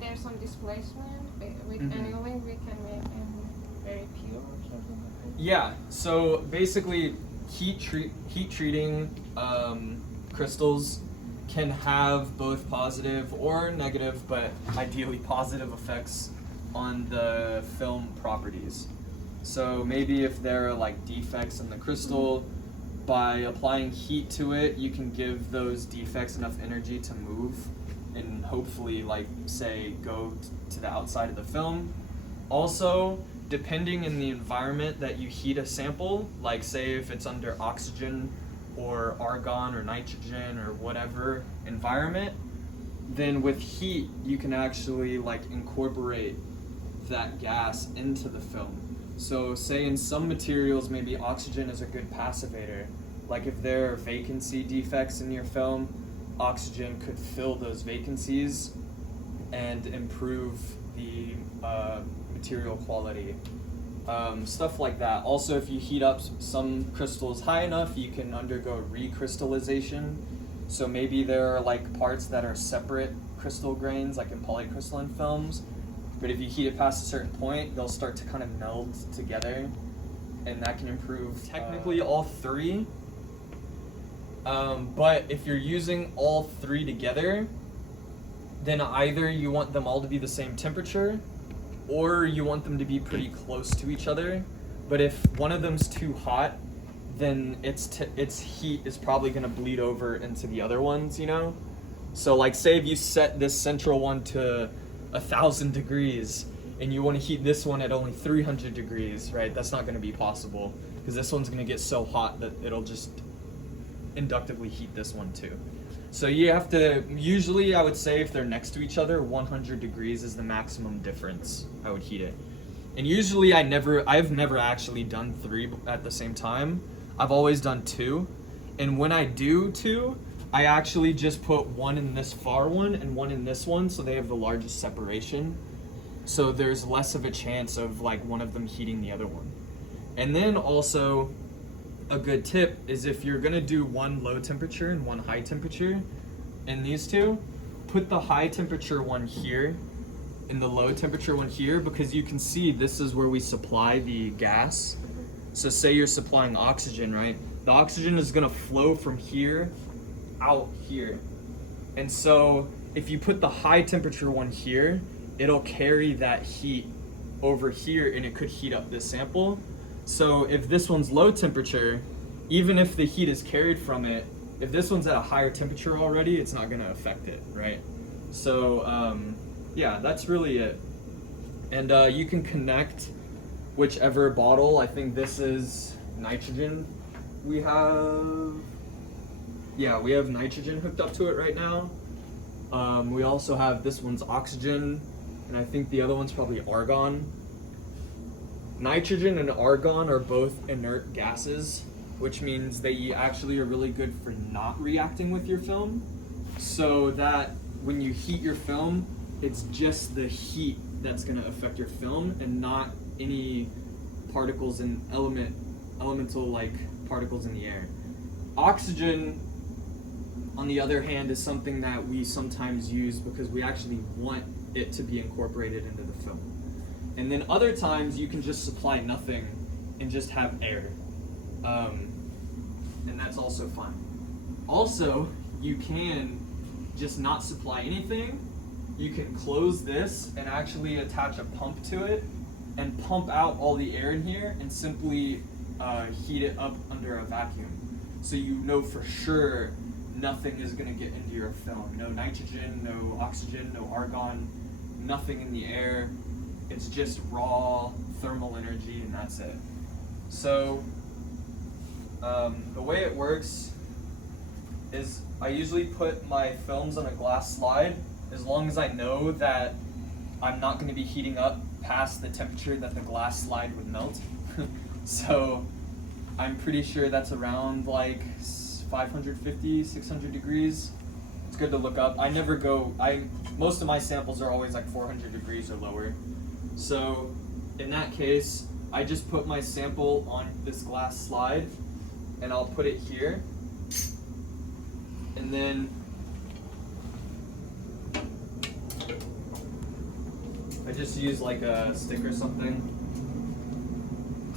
there's some displacement with annealing, we can make them very pure or something like that. Yeah. So basically, heat treating crystals can have both positive or negative, but ideally positive effects on the film properties. So maybe if there are like defects in the crystal, by applying heat to it, you can give those defects enough energy to move and hopefully, like, say, go to the outside of the film. Also, depending in the environment that you heat a sample, like say if it's under oxygen or argon or nitrogen or whatever environment, then with heat you can actually like incorporate that gas into the film. So say in some materials maybe oxygen is a good passivator. Like if there are vacancy defects in your film, oxygen could fill those vacancies and improve the material quality. Stuff like that. Also, if you heat up some crystals high enough, you can undergo recrystallization. So maybe there are like parts that are separate crystal grains, like in polycrystalline films, but if you heat it past a certain point, they'll start to kind of meld together, and that can improve technically all three. But if you're using all three together, then either you want them all to be the same temperature, or you want them to be pretty close to each other. But if one of them's too hot, then its heat is probably going to bleed over into the other ones, you know? So like say if you set this central one to 1,000 degrees and you want to heat this one at only 300 degrees, right? That's not going to be possible because this one's going to get so hot that it'll just inductively heat this one too. So you have to, usually I would say if they're next to each other, 100 degrees is the maximum difference I would heat it. And usually I've never actually done 3 at the same time. I've always done 2. And when I do 2, I actually just put one in this far one and one in this one so they have the largest separation. So there's less of a chance of like one of them heating the other one. And then also, a good tip is if you're gonna do one low temperature and one high temperature in these two, put the high temperature one here and the low temperature one here, because you can see this is where we supply the gas. So say you're supplying oxygen, right? The oxygen is gonna flow from here out here. And so if you put the high temperature one here, it'll carry that heat over here and it could heat up this sample. So if this one's low temperature, even if the heat is carried from it, if this one's at a higher temperature already, it's not going to affect it, right? So yeah, that's really it. And you can connect whichever bottle. I think this is nitrogen. We have nitrogen hooked up to it right now. We also have, this one's oxygen, and I think the other one's probably argon. Nitrogen and argon are both inert gases, which means they actually are really good for not reacting with your film. So that when you heat your film, it's just the heat that's gonna affect your film and not any particles and elemental like particles in the air. Oxygen, on the other hand, is something that we sometimes use because we actually want it to be incorporated into the film. And then other times you can just supply nothing and just have air. And that's also fine. Also, you can just not supply anything. You can close this and actually attach a pump to it and pump out all the air in here and simply heat it up under a vacuum. So you know for sure nothing is gonna get into your film. No nitrogen, no oxygen, no argon, nothing in the air. It's just raw thermal energy and that's it. So the way it works is I usually put my films on a glass slide as long as I know that I'm not going to be heating up past the temperature that the glass slide would melt. So I'm pretty sure that's around like 550, 600 degrees. It's good to look up. I never go, most of my samples are always like 400 degrees or lower. So in that case, I just put my sample on this glass slide and I'll put it here. And then I just use like a stick or something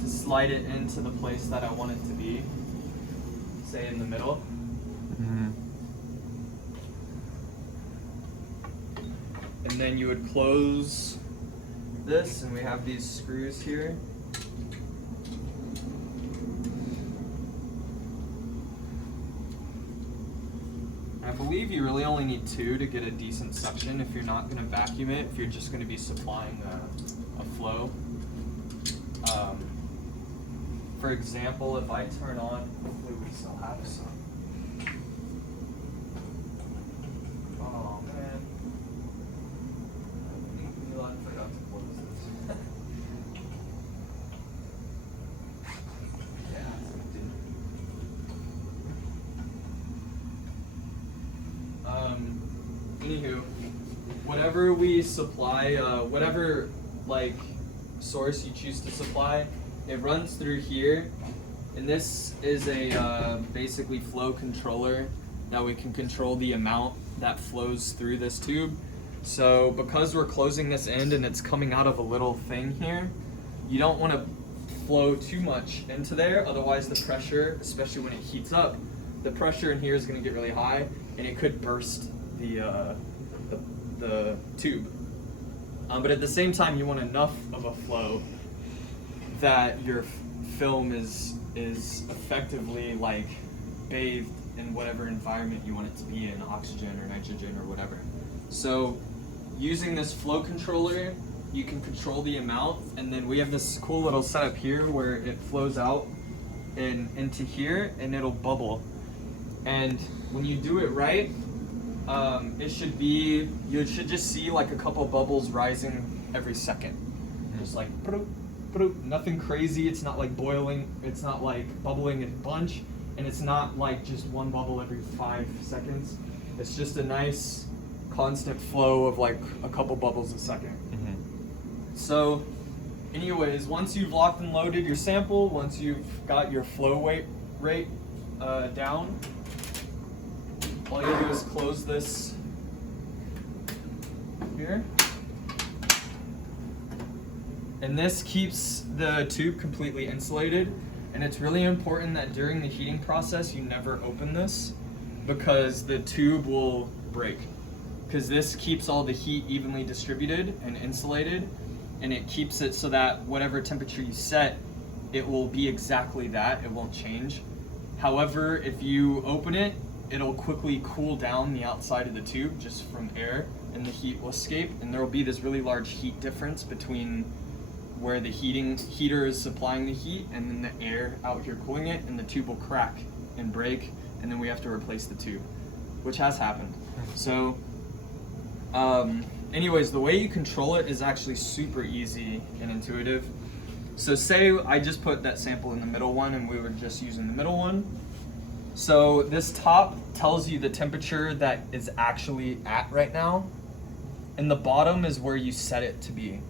to slide it into the place that I want it to be, say in the middle. Mm-hmm. And then you would close this, and we have these screws here. I believe you really only need 2 to get a decent suction if you're not going to vacuum it, if you're just going to be supplying a flow. For example, if I turn on, hopefully we still have some. Oh man. I forgot to close this. Yeah, anywho, whatever we supply, whatever like source you choose to supply, it runs through here, and this is a basically flow controller that we can control the amount that flows through this tube. So because we're closing this end and it's coming out of a little thing here, you don't want to flow too much into there, otherwise the pressure, especially when it heats up, the pressure in here is going to get really high and it could burst the tube. But at the same time, you want enough of a flow that your film is effectively like bathed in whatever environment you want it to be in, oxygen or nitrogen or whatever. So using this flow controller, you can control the amount, and then we have this cool little setup here where it flows out and into here and it'll bubble. And when you do it right, you should just see like a couple bubbles rising every second. Just like nothing crazy. It's not like boiling, it's not like bubbling a bunch, and it's not like just one bubble every 5 seconds. It's just a nice constant flow of like a couple bubbles a second. Mm-hmm. So anyways, once you've locked and loaded your sample, once you've got your flow rate down, all you do is close this here. And this keeps the tube completely insulated, and it's really important that during the heating process you never open this, because the tube will break. Because this keeps all the heat evenly distributed and insulated, and it keeps it so that whatever temperature you set, it will be exactly that, it won't change. However, if you open it, it'll quickly cool down the outside of the tube just from air, and the heat will escape, and there will be this really large heat difference between where the heater is supplying the heat and then the air out here cooling it, and the tube will crack and break, and then we have to replace the tube, which has happened. So anyways, the way you control it is actually super easy and intuitive. So say I just put that sample in the middle one and we were just using the middle one. So this top tells you the temperature that is actually at right now, and the bottom is where you set it to be.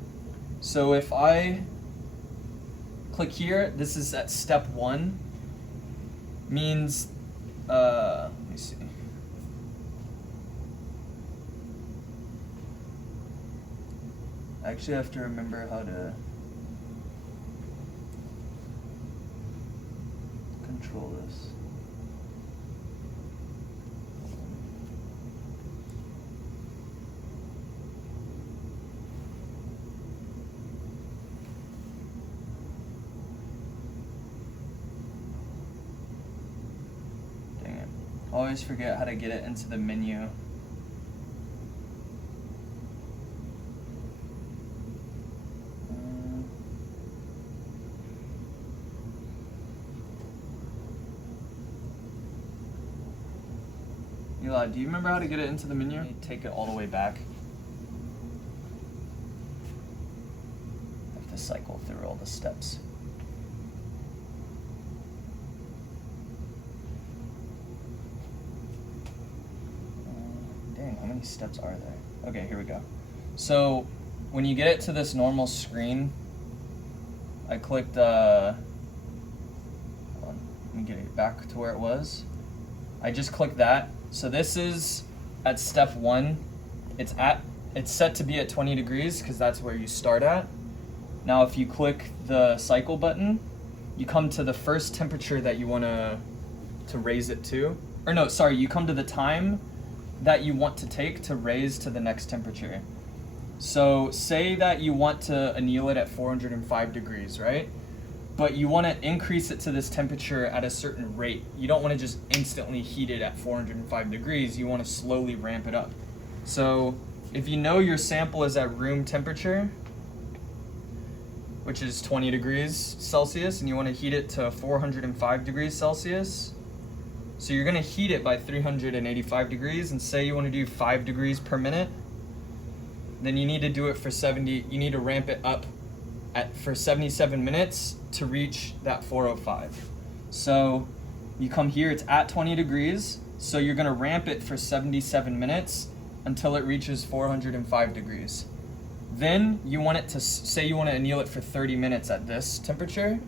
So if I click here, this is at step 1, means, let me see. I actually have to remember how to control this. Dang it. I always forget how to get it into the menu. Eli, do you remember how to get it into the menu? Take it all the way back. I have to cycle through all the steps. Dang, how many steps are there? Okay, here we go. So, when you get it to this normal screen, I clicked, hold on, let me get it back to where it was. I just clicked that. So this is at step 1. It's at it's set to be at 20 degrees because that's where you start at. Now if you click the cycle button, you come to the first temperature that you want to raise it to. Or no, sorry, you come to the time that you want to take to raise to the next temperature. So say that you want to anneal it at 405 degrees, right? But you want to increase it to this temperature at a certain rate. You don't want to just instantly heat it at 405 degrees. You want to slowly ramp it up. So if you know your sample is at room temperature, which is 20 degrees Celsius, and you want to heat it to 405 degrees Celsius, so you're going to heat it by 385 degrees, and say you want to do 5 degrees per minute, then you need to do it for 70, you need to ramp it up for 77 minutes to reach that 405. So you come here, it's at 20 degrees, so you're going to ramp it for 77 minutes until it reaches 405 degrees. Then you want it to, say you want to anneal it for 30 minutes at this temperature.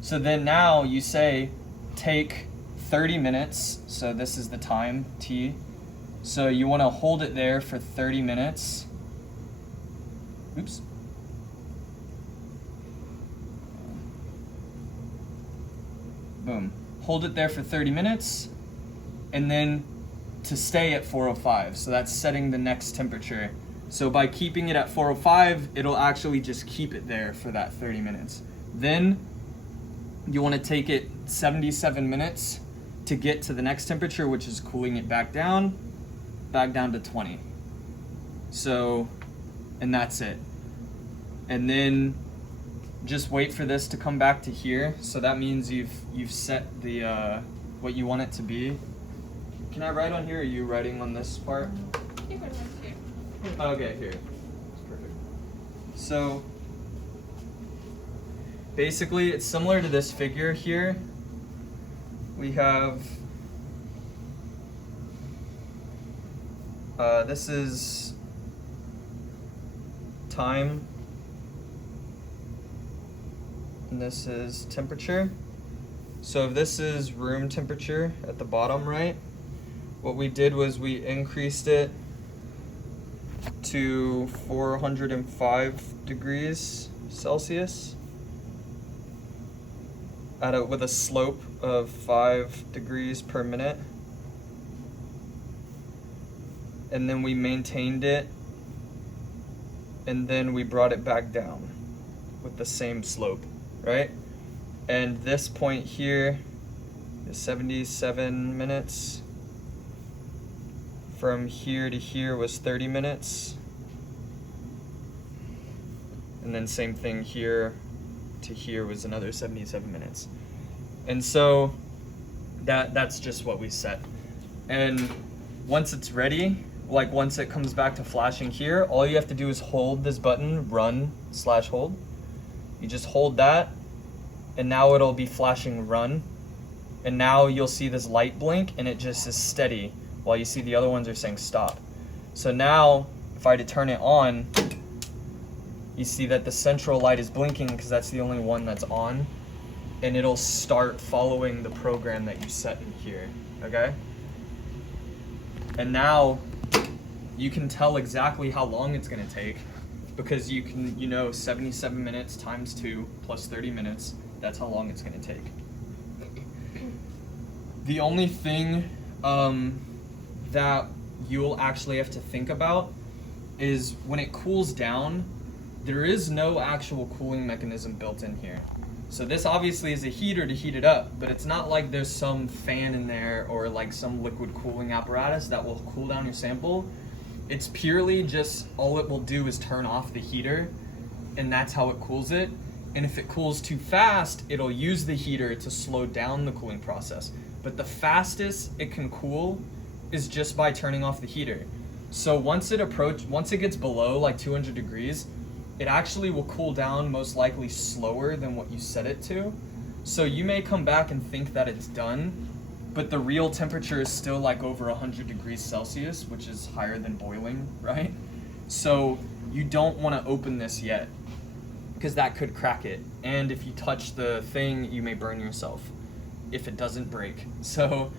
So then now you say, take 30 minutes, so this is the time, T. So you want to hold it there for 30 minutes. Oops. Boom. Hold it there for 30 minutes, and then to stay at 405. So that's setting the next temperature. So by keeping it at 405, it'll actually just keep it there for that 30 minutes. Then you want to take it 77 minutes to get to the next temperature, which is cooling it back down to 20. So, and that's it. And then just wait for this to come back to here. So that means you've set the what you want it to be. Can I write on here, or are you writing on this part? You can write here. Okay, here. That's perfect. So basically it's similar to this figure here. We have this is time, and this is temperature. So if this is room temperature at the bottom right, what we did was we increased it to 405 degrees Celsius with a slope of 5 degrees per minute. And then we maintained it, and then we brought it back down with the same slope, right? And this point here is 77 minutes. From here to here was 30 minutes. And then same thing here to here was another 77 minutes. And so that's just what we set. And once it's ready, like once it comes back to flashing here, all you have to do is hold this button, run/hold. You just hold that, and now it'll be flashing run. And now you'll see this light blink, and it just is steady, while you see the other ones are saying stop. So now, if I were to turn it on, you see that the central light is blinking because that's the only one that's on, and it'll start following the program that you set in here, okay? And now you can tell exactly how long it's gonna take because you can, 77 minutes times 2 plus 30 minutes, that's how long it's gonna take. The only thing that you'll actually have to think about is when it cools down, there is no actual cooling mechanism built in here. So this obviously is a heater to heat it up, but it's not like there's some fan in there or like some liquid cooling apparatus that will cool down your sample. It's purely just, all it will do is turn off the heater, and that's how it cools it. And if it cools too fast, it'll use the heater to slow down the cooling process. But the fastest it can cool is just by turning off the heater. So once it gets below like 200 degrees, it actually will cool down most likely slower than what you set it to. So you may come back and think that it's done, but the real temperature is still like over 100 degrees Celsius, which is higher than boiling, right? So you don't want to open this yet, because that could crack it. And if you touch the thing, you may burn yourself if it doesn't break. So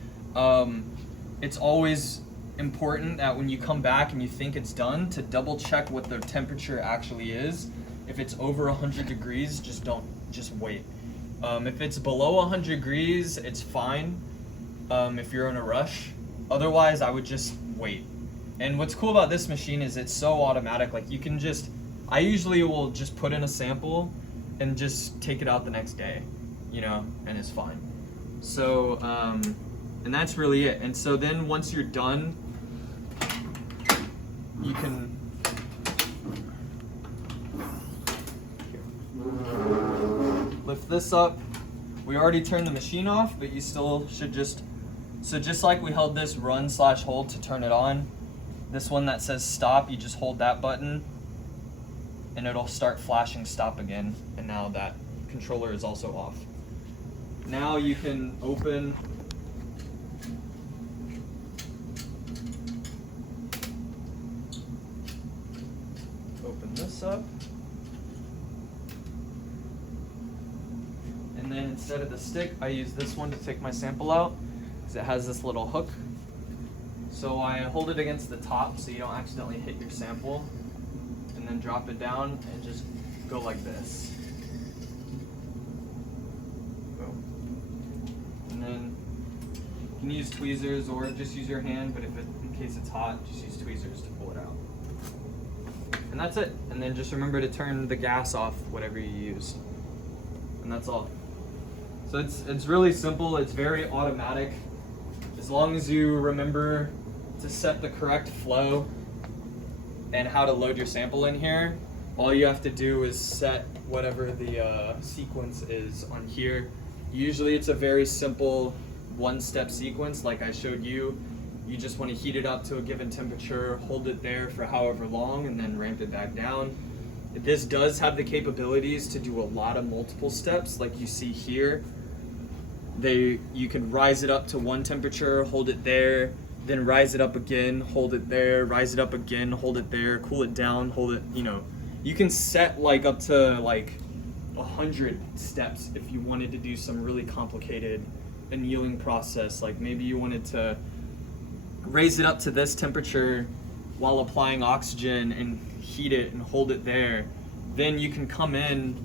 it's always important that when you come back and you think it's done, to double check what the temperature actually is. If it's over 100 degrees, just wait. If it's below 100 degrees, it's fine if you're in a rush. Otherwise, I would just wait. And what's cool about this machine is it's so automatic. Like, you can I usually will just put in a sample and just take it out the next day, you know, and it's fine. So, and that's really it. And so then once you're done, you can lift this up. We already turned the machine off, but you still should so just like we held this run/hold to turn it on, this one that says stop, you just hold that button and it'll start flashing stop again. And now that controller is also off. Now you can open this up. And then instead of the stick, I use this one to take my sample out because it has this little hook. So I hold it against the top so you don't accidentally hit your sample, and then drop it down and just go like this. Boom. And then you can use tweezers or just use your hand, but in case it's hot, just use tweezers to pull it out. And that's it. And then just remember to turn the gas off, whatever you use. And that's all. So it's really simple. It's very automatic. As long as you remember to set the correct flow and how to load your sample in here, all you have to do is set whatever the sequence is on here. Usually it's a very simple one-step sequence like I showed you. You just want to heat it up to a given temperature, hold it there for however long, and then ramp it back down. This does have the capabilities to do a lot of multiple steps, like you see here. You can rise it up to one temperature, hold it there, then rise it up again, hold it there, rise it up again, hold it there, cool it down, hold it, you know. You can set like up to like 100 steps if you wanted to do some really complicated annealing process. Like maybe you wanted to raise it up to this temperature while applying oxygen and heat it and hold it there. Then you can come in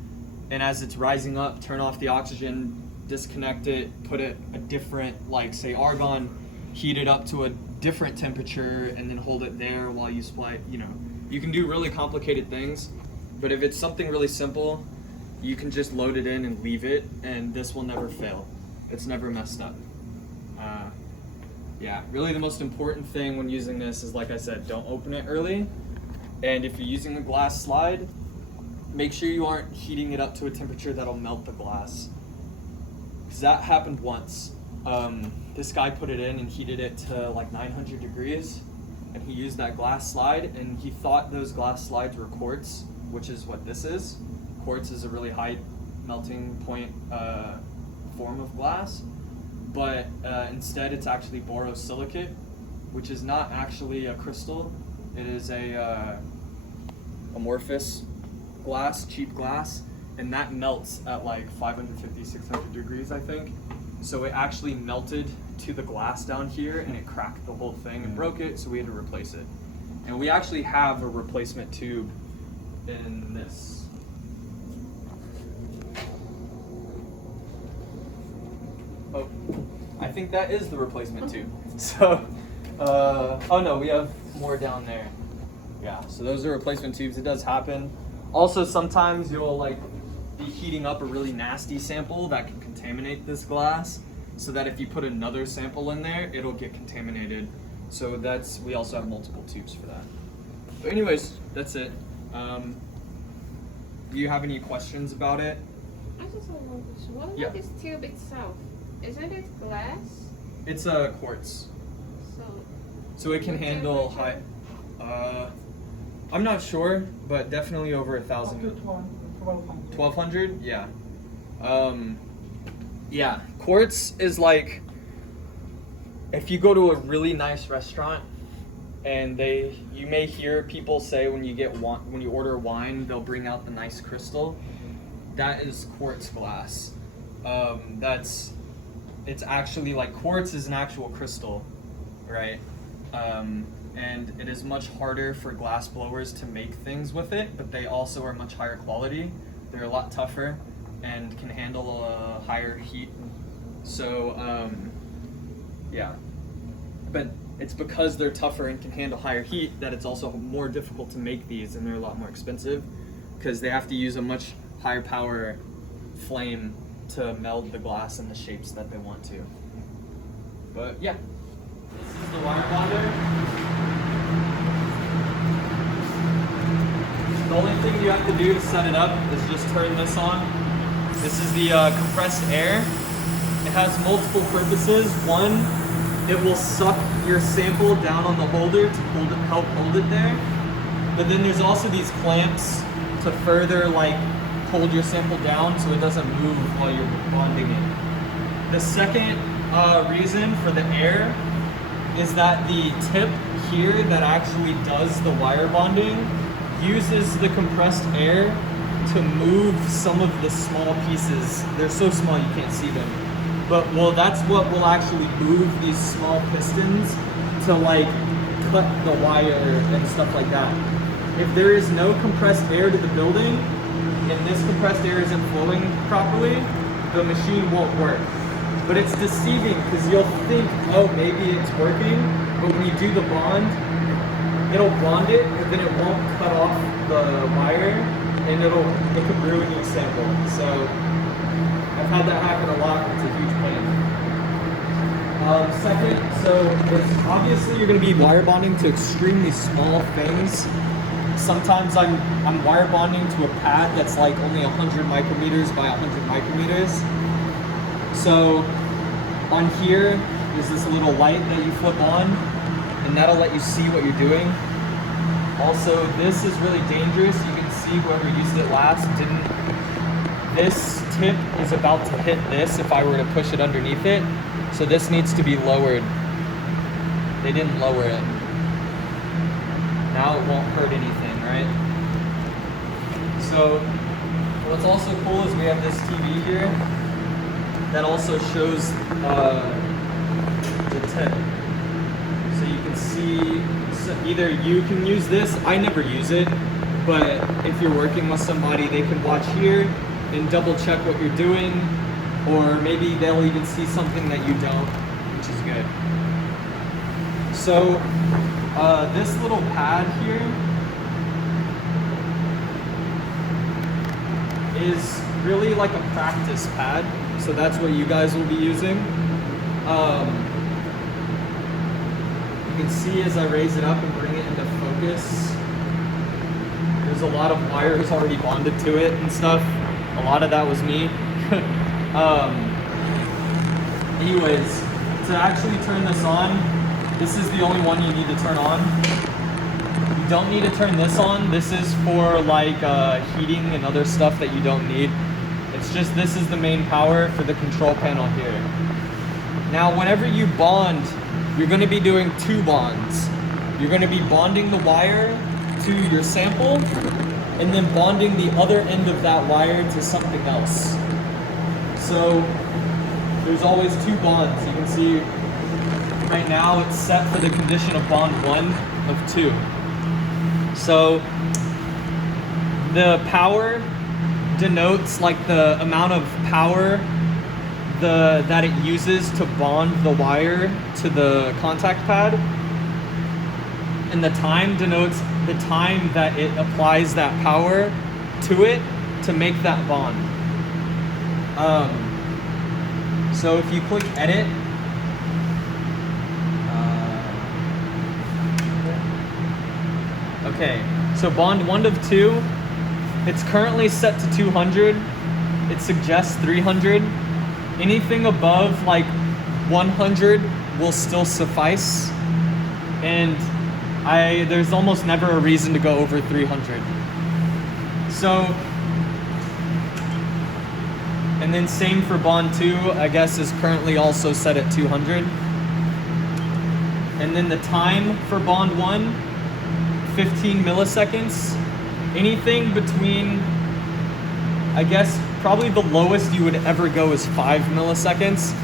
and as it's rising up, turn off the oxygen, disconnect it, put it a different, like say argon, heat it up to a different temperature and then hold it there while you supply, you know. You can do really complicated things, but if it's something really simple, you can just load it in and leave it, and this will never fail. It's never messed up. Yeah, really the most important thing when using this is, like I said, don't open it early. And if you're using a glass slide, make sure you aren't heating it up to a temperature that'll melt the glass. Because that happened once. This guy put it in and heated it to like 900 degrees, and he used that glass slide, and he thought those glass slides were quartz, which is what this is. Quartz is a really high melting point form of glass. But instead it's actually borosilicate, which is not actually a crystal. It is a amorphous glass, cheap glass, and that melts at like 550, 600 degrees, I think. So it actually melted to the glass down here, and it cracked the whole thing and broke it, so we had to replace it. And we actually have a replacement tube in this. Oh, I think that is the replacement tube. So, oh no, we have more down there. Yeah, so those are replacement tubes. It does happen. Also, sometimes you'll like be heating up a really nasty sample that can contaminate this glass, so that if you put another sample in there, it'll get contaminated. So we also have multiple tubes for that. But anyways, that's it. Do you have any questions about it? I just have one question. What about Yeah. this tube itself? Isn't it glass? It's a quartz, so it can handle high. I'm not sure, but definitely over 1,000. 1,200? Yeah. Yeah. Quartz is like, if you go to a really nice restaurant, and you may hear people say when you order wine, they'll bring out the nice crystal. That is quartz glass. It's actually like quartz is an actual crystal, right? and it is much harder for glass blowers to make things with it, but they also are much higher quality. They're a lot tougher and can handle a higher heat. So yeah, but it's because they're tougher and can handle higher heat that it's also more difficult to make these, and they're a lot more expensive because they have to use a much higher power flame to meld the glass in the shapes that they want to. But yeah, this is the wire bonder. The only thing you have to do to set it up is just turn this on. This is the compressed air. It has multiple purposes. One, it will suck your sample down on the holder to help hold it there. But then there's also these clamps to further hold your sample down so it doesn't move while you're bonding it. The second reason for the air is that the tip here that actually does the wire bonding uses the compressed air to move some of the small pieces. They're so small you can't see them. But that's what will actually move these small pistons to cut the wire and stuff like that. If there is no compressed air to the building and this compressed air isn't flowing properly, the machine won't work. But it's deceiving because you'll think, oh, maybe it's working, but when you do the bond, it'll bond it, but then it won't cut off the wire, and it could ruin your sample. So I've had that happen a lot. It's a huge pain. Second, so it's obviously you're going to be wire bonding to extremely small things. Sometimes I'm wire bonding to a pad that's only 100 micrometers by 100 micrometers. So on here, there's this little light that you flip on, and that'll let you see what you're doing. Also, this is really dangerous. You can see whoever used it last didn't. This tip is about to hit this if I were to push it underneath it. So this needs to be lowered. They didn't lower it. Now it won't hurt anything, right? So what's also cool is we have this TV here that also shows the tip. So you can see, so either you can use this, I never use it, but if you're working with somebody, they can watch here and double check what you're doing, or maybe they'll even see something that you don't, which is good. So this little pad here is really like a practice pad, so that's what you guys will be using. You can see as I raise it up and bring it into focus, there's a lot of wires already bonded to it and stuff. A lot of that was me. Anyways, to actually turn this on, this is the only one you need to turn on. You don't need to turn this on. This is for heating and other stuff that you don't need. It's just this is the main power for the control panel here. Now, whenever you bond, you're going to be doing two bonds. You're going to be bonding the wire to your sample and then bonding the other end of that wire to something else. So there's always two bonds. You can see right now it's set for the condition of bond 1 of 2. So the power denotes the amount of power that it uses to bond the wire to the contact pad, and the time denotes the time that it applies that power to it to make that bond. So if you click edit, okay, so bond 1 of 2, it's currently set to 200. It suggests 300. Anything above 100 will still suffice, and there's almost never a reason to go over 300. So, and then same for bond 2, I guess, is currently also set at 200. And then the time for bond 1, 15 milliseconds. Anything between, I guess, probably the lowest you would ever go is 5 milliseconds.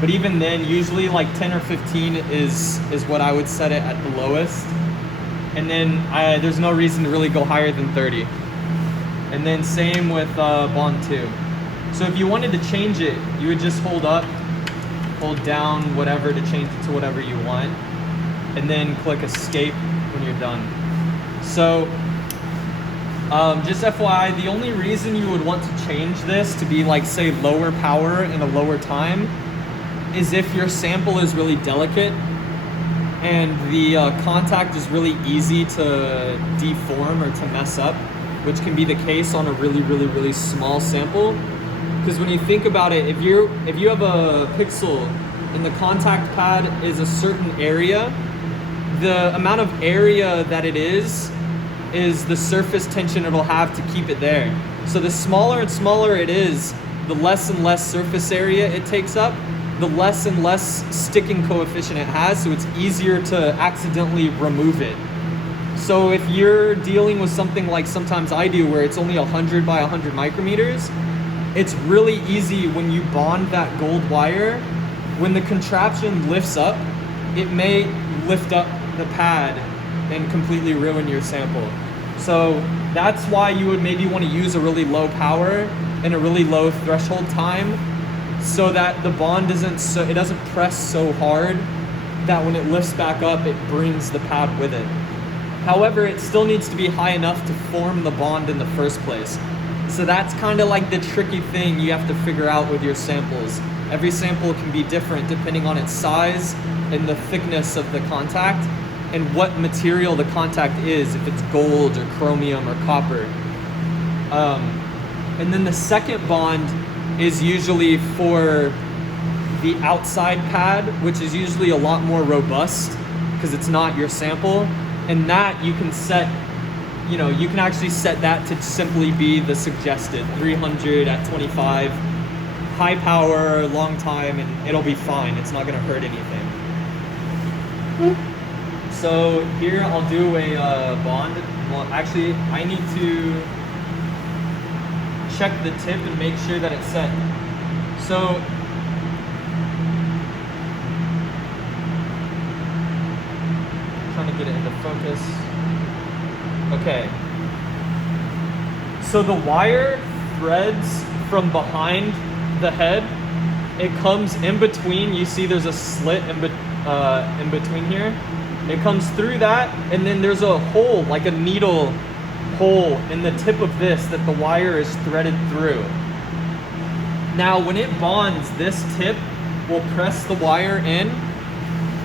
But even then, usually like 10 or 15 is what I would set it at the lowest. And then there's no reason to really go higher than 30. And then same with Bond 2. So if you wanted to change it, you would just hold up, hold down, whatever to change it to whatever you want. And then click escape when you're done. So just FYI, the only reason you would want to change this to be like, say, lower power and a lower time is if your sample is really delicate and the contact is really easy to deform or to mess up, which can be the case on a really small sample. Because when you think about it, if you have a pixel and the contact pad is a certain area, the amount of area that it is the surface tension it'll have to keep it there. So the smaller and smaller it is, the less and less surface area it takes up, the less and less sticking coefficient it has, so it's easier to accidentally remove it. So if you're dealing with something like sometimes I do, where it's only 100 by 100 micrometers, it's really easy when you bond that gold wire, when the contraption lifts up, it may lift up the pad and completely ruin your sample. So that's why you would maybe want to use a really low power and a really low threshold time, so that the bond doesn't press so hard that when it lifts back up, it brings the pad with it. However, it still needs to be high enough to form the bond in the first place. So that's kind of like the tricky thing you have to figure out with your samples. Every sample can be different depending on its size and the thickness of the contact and what material the contact is, if it's gold or chromium or copper. And then the second bond is usually for the outside pad, which is usually a lot more robust because it's not your sample. And that you can set, you can actually set that to simply be the suggested 300 at 25, high power, long time, and it'll be fine. It's not gonna hurt anything. So here I'll do a bond. Well, actually, I need to check the tip and make sure that it's set. So trying to get it into focus. Okay. So the wire threads from behind the head. It comes in between. You see there's a slit in between here. It comes through that, and then there's a hole, like a needle hole in the tip of this that the wire is threaded through. Now when it bonds, this tip will press the wire in,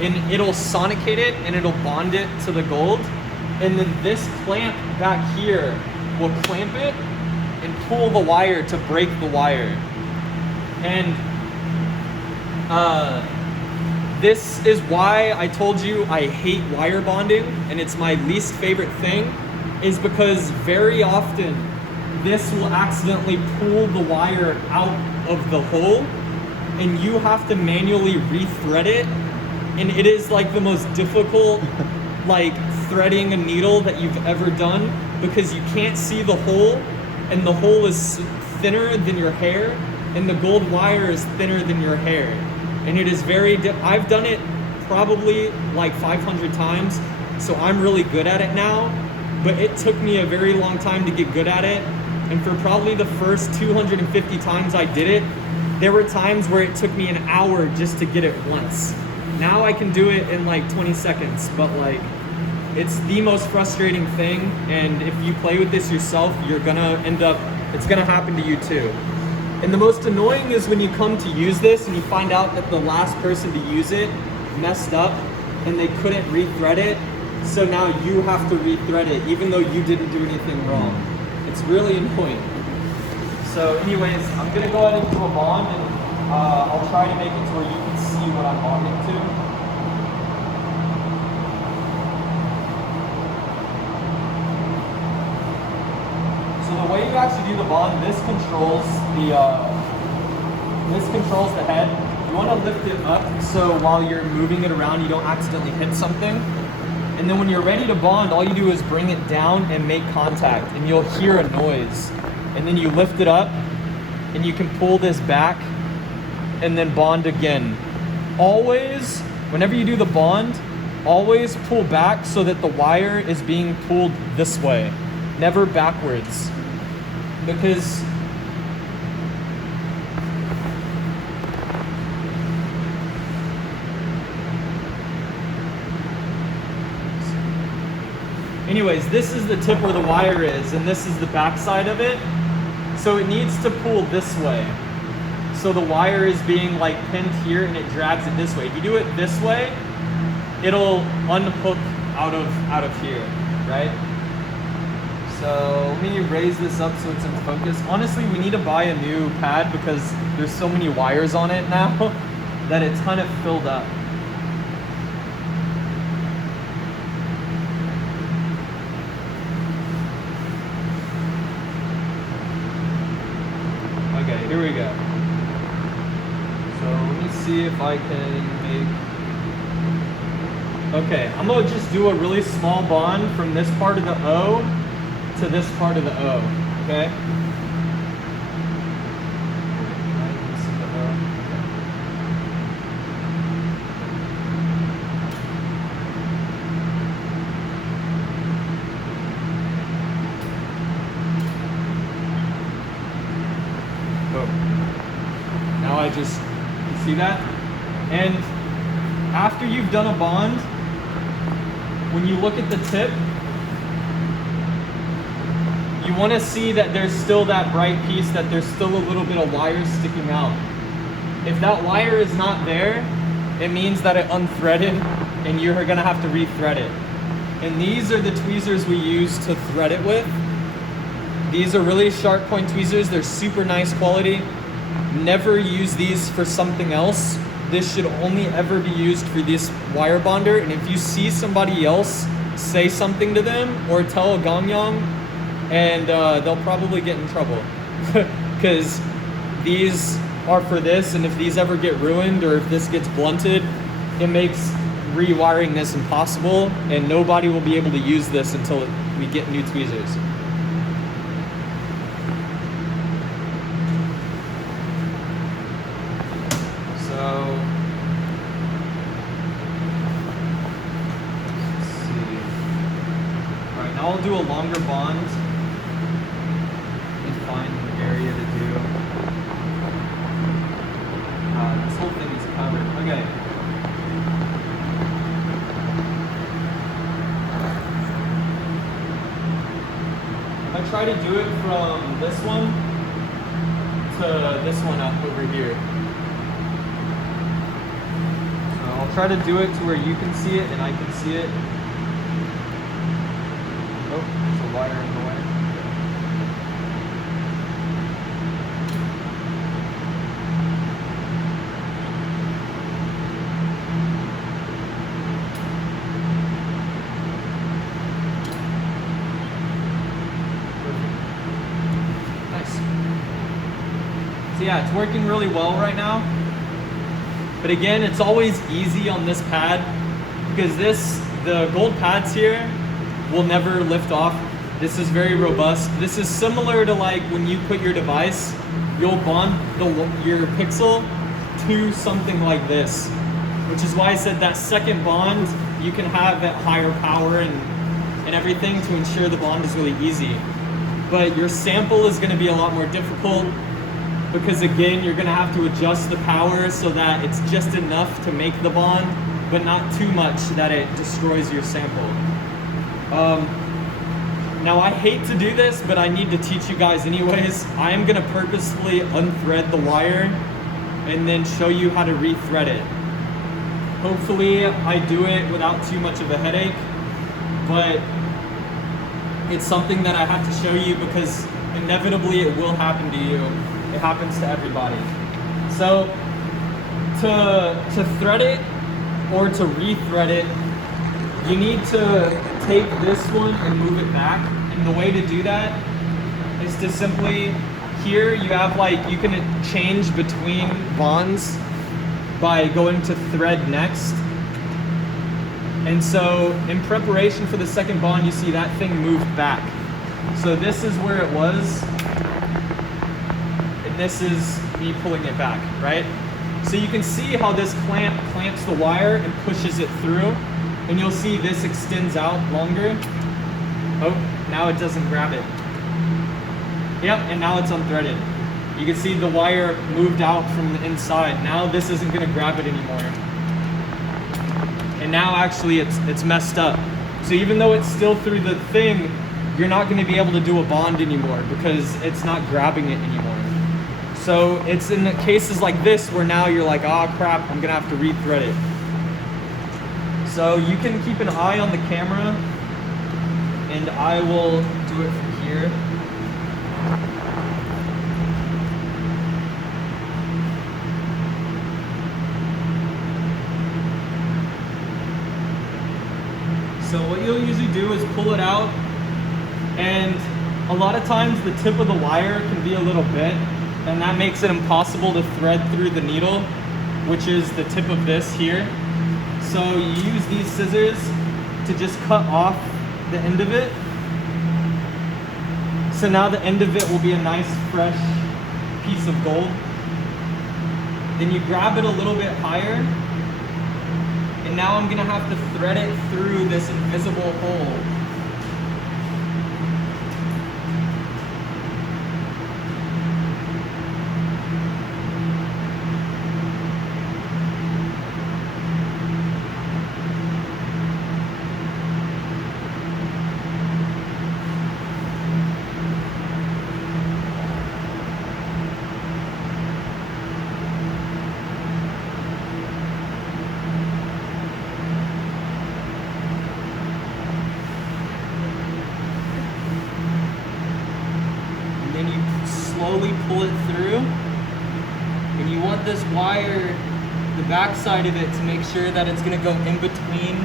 and it'll sonicate it, and it'll bond it to the gold. And then this clamp back here will clamp it and pull the wire to break the wire. And this is why I told you I hate wire bonding, and it's my least favorite thing, is because very often this will accidentally pull the wire out of the hole, and you have to manually re-thread it. And it is like the most difficult like threading a needle that you've ever done, because you can't see the hole, and the hole is thinner than your hair, and the gold wire is thinner than your hair. And it is I've done it probably like 500 times, so I'm really good at it now, but it took me a very long time to get good at it. And for probably the first 250 times I did it, there were times where it took me an hour just to get it once. Now I can do it in like 20 seconds, but like, it's the most frustrating thing, and if you play with this yourself, it's gonna happen to you too. And the most annoying is when you come to use this and you find out that the last person to use it messed up and they couldn't re-thread it, so now you have to re-thread it even though you didn't do anything wrong. It's really annoying. So anyways, I'm gonna go ahead and do a bond, and I'll try to make it to where you can see what I'm bonding to. The way you actually do the bond, this controls the head. You want to lift it up so while you're moving it around, you don't accidentally hit something. And then when you're ready to bond, all you do is bring it down and make contact, and you'll hear a noise. And then you lift it up, and you can pull this back, and then bond again. always, whenever you do the bond, always pull back so that the wire is being pulled this way, never backwards. Because anyways, this is the tip where the wire is, and this is the back side of it. So it needs to pull this way. So the wire is being like pinned here and it drags it this way. If you do it this way, it'll unhook out of here, right? So let me raise this up so it's in focus. Honestly, we need to buy a new pad because there's so many wires on it now that it's kind of filled up. Okay, here we go. So let me see if I can make... Okay, I'm gonna just do a really small bond from this part of the O to this part of the O, okay? Now I just, you see that? And after you've done a bond, when you look at the tip, you want to see that there's still that bright piece, that there's still a little bit of wire sticking out. If that wire is not there, it means that it unthreaded and you're going to have to rethread it. And these are the tweezers we use to thread it with. These are really sharp point tweezers. They're super nice quality. Never use these for something else. This should only ever be used for this wire bonder. And if you see somebody else say something to them or tell a Gangyang, and they'll probably get in trouble because these are for this, and if these ever get ruined or if this gets blunted, it makes rewiring this impossible, and nobody will be able to use this until we get new tweezers. So let's see. All right, now I'll do a longer bond and find an area to do. This whole thing is covered. Okay. I try to do it from this one to this one up over here. So I'll try to do it to where you can see it and I can see it. Oh, there's a wire in the way. So yeah, it's working really well right now. But again, it's always easy on this pad because the gold pads here will never lift off. This is very robust. This is similar to like when you put your device, you'll bond your pixel to something like this, which is why I said that second bond, you can have at higher power and everything to ensure the bond is really easy. But your sample is gonna be a lot more difficult because again, you're gonna have to adjust the power so that it's just enough to make the bond, but not too much that it destroys your sample. Now I hate to do this, but I need to teach you guys anyways. I am gonna purposefully unthread the wire and then show you how to rethread it. Hopefully I do it without too much of a headache, but it's something that I have to show you because inevitably it will happen to you. It happens to everybody. So to thread it or to rethread it, you need to take this one and move it back. And the way to do that is to simply, here you have like, you can change between bonds by going to thread next. And so in preparation for the second bond, you see that thing moved back. So this is where it was. And this is me pulling it back, right? So you can see how this clamp clamps the wire and pushes it through. And you'll see this extends out longer. Oh, now it doesn't grab it. Yep, and now it's unthreaded. You can see the wire moved out from the inside. Now this isn't gonna grab it anymore. And now actually it's messed up. So even though it's still through the thing, you're not gonna be able to do a bond anymore because it's not grabbing it anymore. So it's in the cases like this where now you're like, oh crap, I'm gonna have to re-thread it. So you can keep an eye on the camera and I will do it from here. So what you'll usually do is pull it out, and a lot of times the tip of the wire can be a little bent, and that makes it impossible to thread through the needle, which is the tip of this here. So you use these scissors to just cut off the end of it. So now the end of it will be a nice fresh piece of gold. Then you grab it a little bit higher, and now I'm gonna have to thread it through this invisible hole. Then you slowly pull it through, and you want this wire, the back side of it, to make sure that it's gonna go in between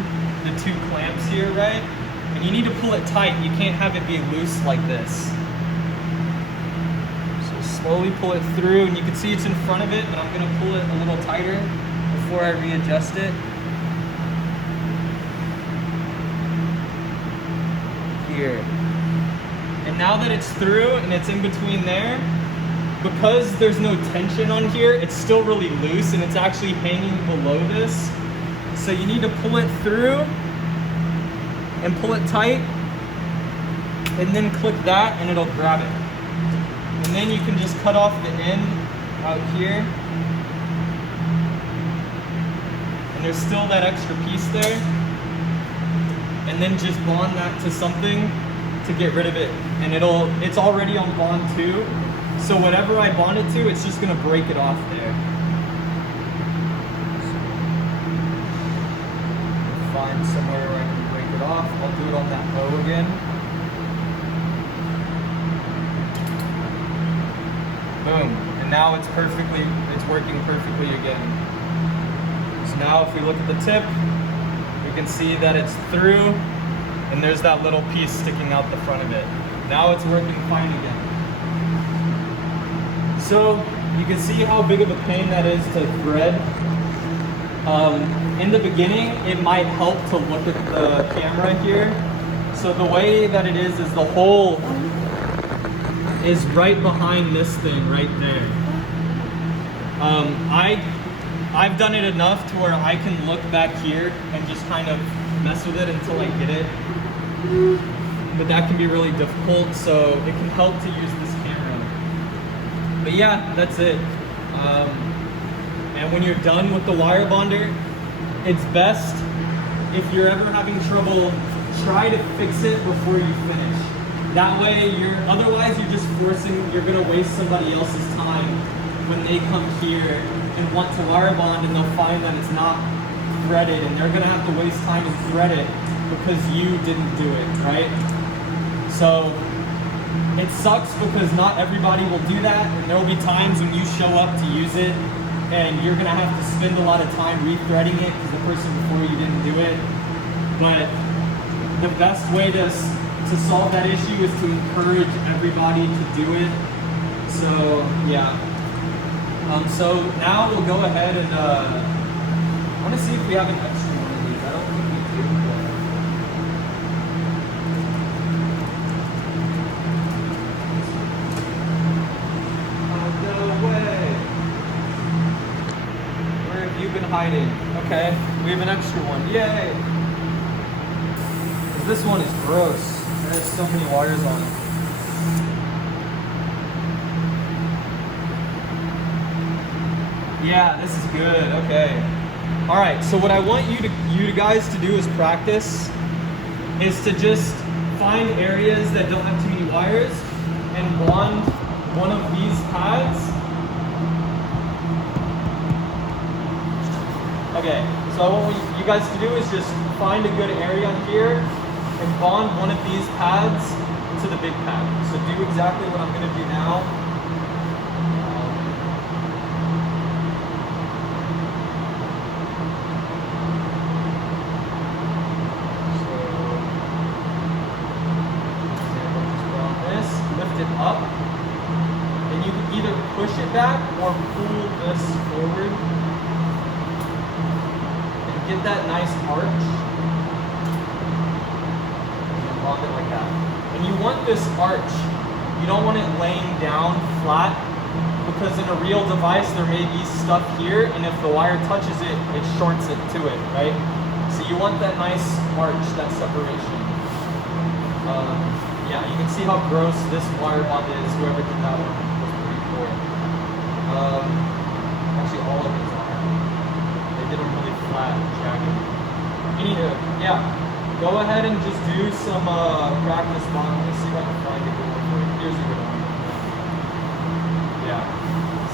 the two clamps here, right? And you need to pull it tight. You can't have it be loose like this. So slowly pull it through, and you can see it's in front of it, but I'm gonna pull it a little tighter before I readjust it. Here. And now that it's through and it's in between there, because there's no tension on here, it's still really loose and it's actually hanging below this. So you need to pull it through and pull it tight, and then click that and it'll grab it. And then you can just cut off the end out here. And there's still that extra piece there. And then just bond that to something to get rid of it, and it's already on bond 2, so whatever I bond it to, it's just gonna break it off there. Find somewhere where I can break it off. I'll do it on that bow again. Boom, and now it's working perfectly again. So now if we look at the tip, we can see that it's through, and there's that little piece sticking out the front of it. Now it's working fine again. So you can see how big of a pain that is to thread. In the beginning, it might help to look at the camera here. So the way that it is the hole is right behind this thing right there. I've done it enough to where I can look back here and just kind of mess with it until I get it. But that can be really difficult, so it can help to use this camera. But yeah, that's it. And when you're done with the wire bonder, it's best, if you're ever having trouble, try to fix it before you finish. That way, otherwise you're gonna waste somebody else's time when they come here and want to wire bond, and they'll find that it's not threaded, and they're gonna have to waste time and thread it because you didn't do it, right? So it sucks because not everybody will do that, and there will be times when you show up to use it and you're gonna have to spend a lot of time re-threading it because the person before you didn't do it. But the best way to solve that issue is to encourage everybody to do it. So yeah. So now we'll go ahead and I want to see if we have an extra one of these. I don't think we do. But... oh, no way. Okay, we have an extra one. Yay! 'Cause this one is gross. It has so many wires on it. Yeah, this is good. Okay. All right. So what I want you guys to do as practice is to just find areas that don't have too many wires and bond one of these pads. Okay. So what you guys to do is just find a good area here and bond one of these pads to the big pad. So do exactly what I'm going to do now. Up, and you can either push it back or pull this forward and get that nice arch and bond it like that. And you want this arch, you don't want it laying down flat, because in a real device there may be stuff here, and if the wire touches it, it shorts it to it, right? So you want that nice arch, that separation. Yeah, you can see how gross this wire bond is. Whoever did that one was pretty poor. Actually, all of these are. They did them really flat and jagged. Anywho, yeah, go ahead and just do some practice bond. Let me see if I can find a good one for you. Here's a good one. Yeah.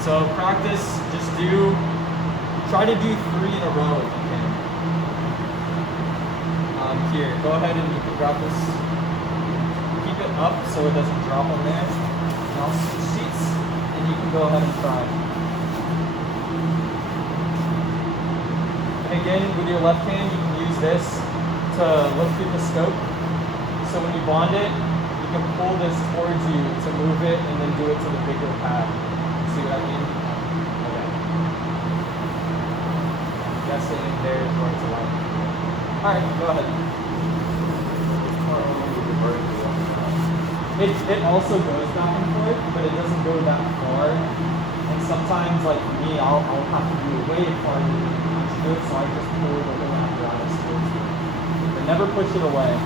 So practice, just try to do 3 in a row if you can. Here, go ahead and you can grab this. Keep it up so it doesn't drop on there. And I'll switch seats and you can go ahead and try. And again, with your left hand, you can use this to lift through the scope. So when you bond it, you can pull this towards you to move it and then do it to the bigger pad. See what I mean? Okay. I'm guessing there is where it's aligned. Alright, go ahead. It also goes back and forth, but it doesn't go that far. And sometimes, like me, I'll have to do it way farther than you to do it, so I just pull the whole apparatus towards you. But never push it away.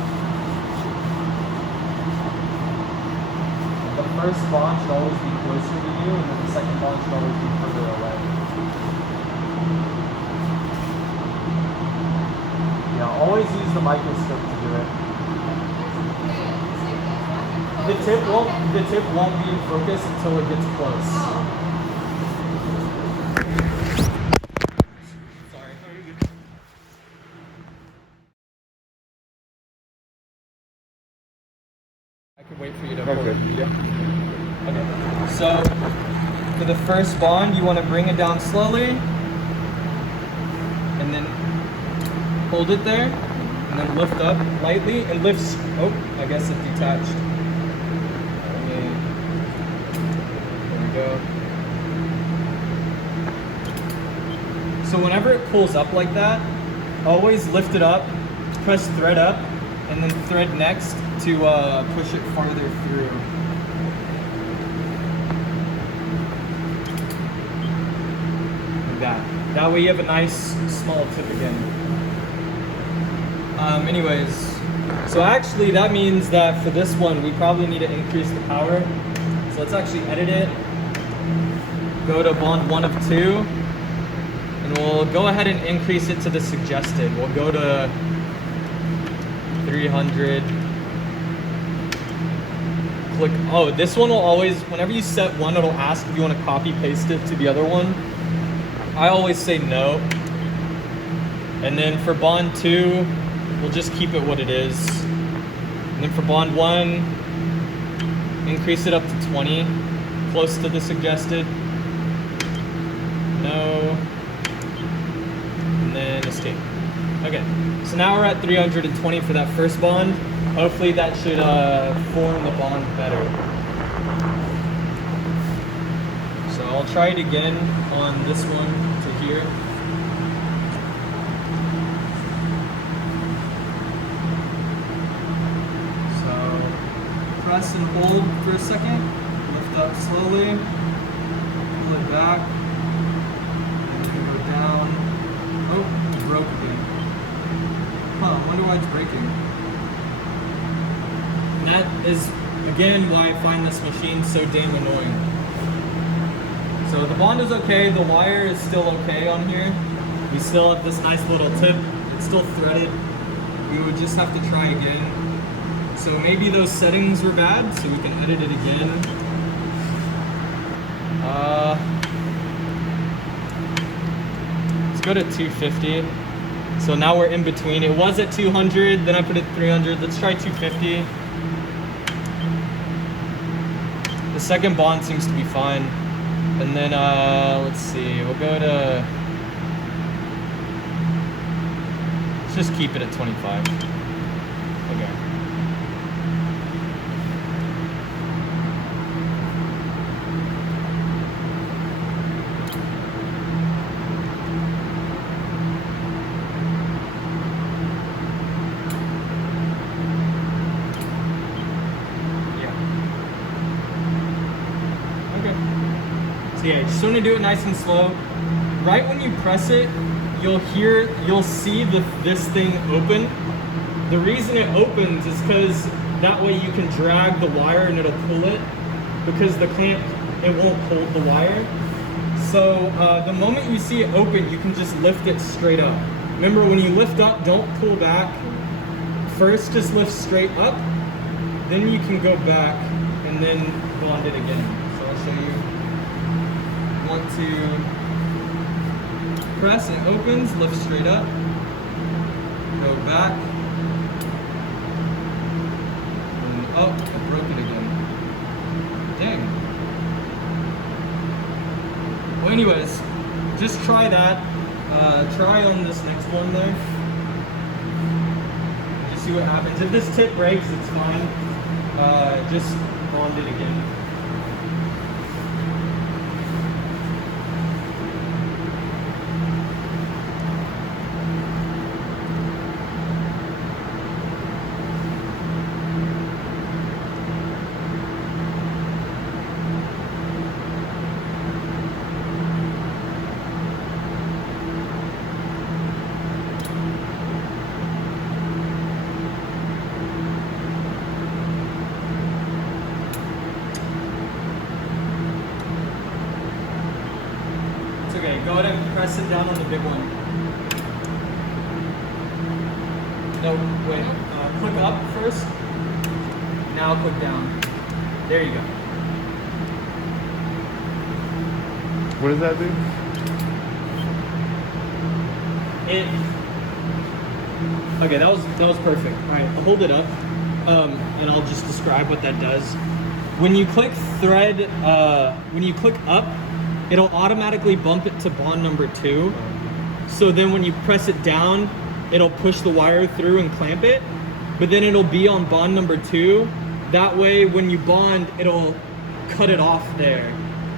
The first bond should always be closer to you, and then the second bond should always be further away. Yeah, always use the microscope to do it. The tip won't be in focus until it gets close. Sorry. I could wait for you to hold it. Yeah. Okay. So for the first bond, you want to bring it down slowly, and then hold it there, and then lift up lightly, and lifts. Oh, I guess it detached. Go. So whenever it pulls up like that, always lift it up, press thread up, and then thread next to push it farther through. Like that. That way you have a nice small tip again. Anyways, so actually that means that for this one we probably need to increase the power. So let's actually edit it. Go to bond 1 of 2, and we'll go ahead and increase it to the suggested. We'll go to 300. Click. Oh, this one will always, whenever you set one, it'll ask if you want to copy paste it to the other one. I always say no. And then for bond 2, we'll just keep it what it is. And then for bond 1, increase it up to 20, close to the suggested. No. And then escape. Okay, so now we're at 320 for that first bond. Hopefully that should form the bond better. So I'll try it again on this one to here. So press and hold for a second. Lift up slowly. Pull it back. And then go down. Oh. wonder why it's breaking. And that is, again, why I find this machine so damn annoying. So the bond is okay, the wire is still okay on here. We still have this nice little tip. It's still threaded. We would just have to try again. So maybe those settings were bad, so we can edit it again. Let's go to 250. So now we're in between. It was at 200, then I put it 300. Let's try 250. The second bond seems to be fine. And then, let's see, we'll go to, let's just keep it at 25. Okay. So yeah, just want to do it nice and slow. Right when you press it, you'll see this thing open. The reason it opens is because that way you can drag the wire and it'll pull it, because the clamp, it won't hold the wire. So the moment you see it open, you can just lift it straight up. Remember, when you lift up, don't pull back. First, just lift straight up, then you can go back and then bond it again. So I'll show you. Want to press and it opens, lift straight up, go back, and up, I broke it again. Dang. Well, anyways, just try that. Try on this next one there. Just see what happens. If this tip breaks, it's fine. Just bond it again. Okay, go ahead and press it down on the big one. No, wait. Click up first. Now click down. There you go. What does that do? Okay, that was perfect. All right, I'll hold it up, and I'll just describe what that does. When you click thread, when you click up, it'll automatically bump it to bond number 2. So then when you press it down, it'll push the wire through and clamp it, but then it'll be on bond number 2. That way, when you bond, it'll cut it off there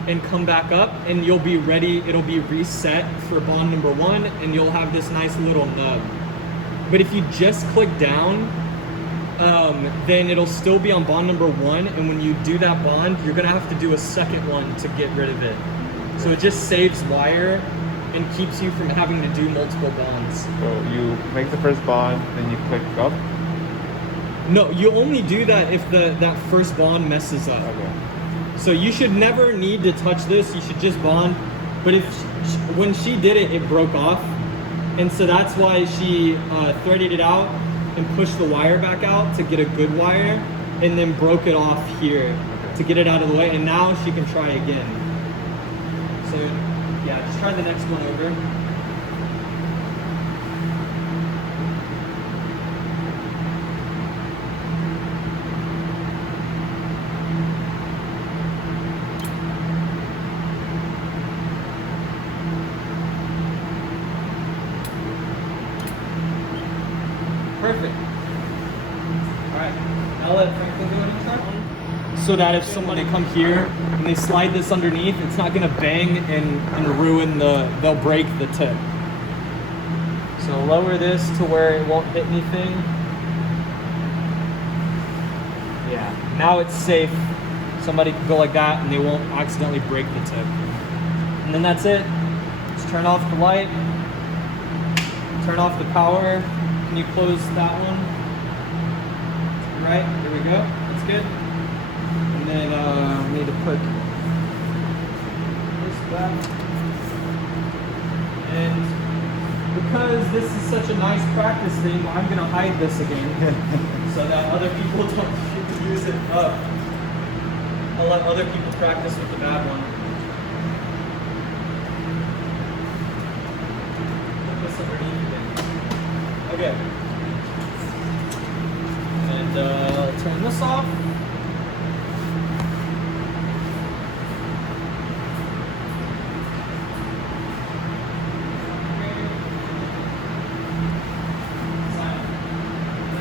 and come back up, and you'll be ready. It'll be reset for bond number 1, and you'll have this nice little nub. But if you just click down, then it'll still be on bond number 1, and when you do that bond, you're gonna have to do a second one to get rid of it. So it just saves wire and keeps you from having to do multiple bonds. So you make the first bond, then you click up? No, you only do that if that first bond messes up. Okay. So you should never need to touch this, you should just bond. But when she did it, it broke off. And so that's why she threaded it out and pushed the wire back out to get a good wire, and then broke it off here to get it out of the way. And now she can try again. So yeah, just try the next one over. Perfect. Alright, now let Franklin go ahead and try one. So that if somebody come here and they slide this underneath, it's not gonna bang and ruin they'll break the tip. So lower this to where it won't hit anything. Yeah, now it's safe. Somebody can go like that and they won't accidentally break the tip. And then that's it. Just turn off the light, turn off the power. Can you close that one? Right, there we go. That's good. And then we need to put this back. And because this is such a nice practice thing, I'm gonna hide this again so that other people don't use it up. I'll let other people practice with the bad one. Put this underneath again. Okay. And I'll turn this off.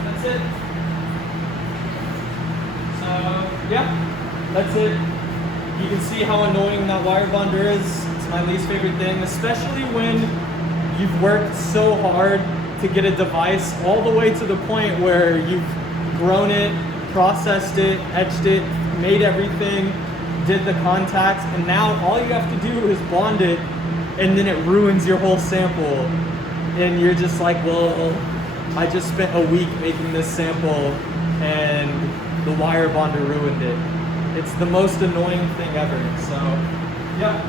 That's it. So, yeah, that's it. You can see how annoying that wire bonder is. It's my least favorite thing, especially when you've worked so hard to get a device all the way to the point where you've grown it, processed it, etched it, made everything, did the contacts, and now all you have to do is bond it, and then it ruins your whole sample. And you're just like, well, I just spent a week making this sample and the wire bonder ruined it. It's the most annoying thing ever. So, yeah.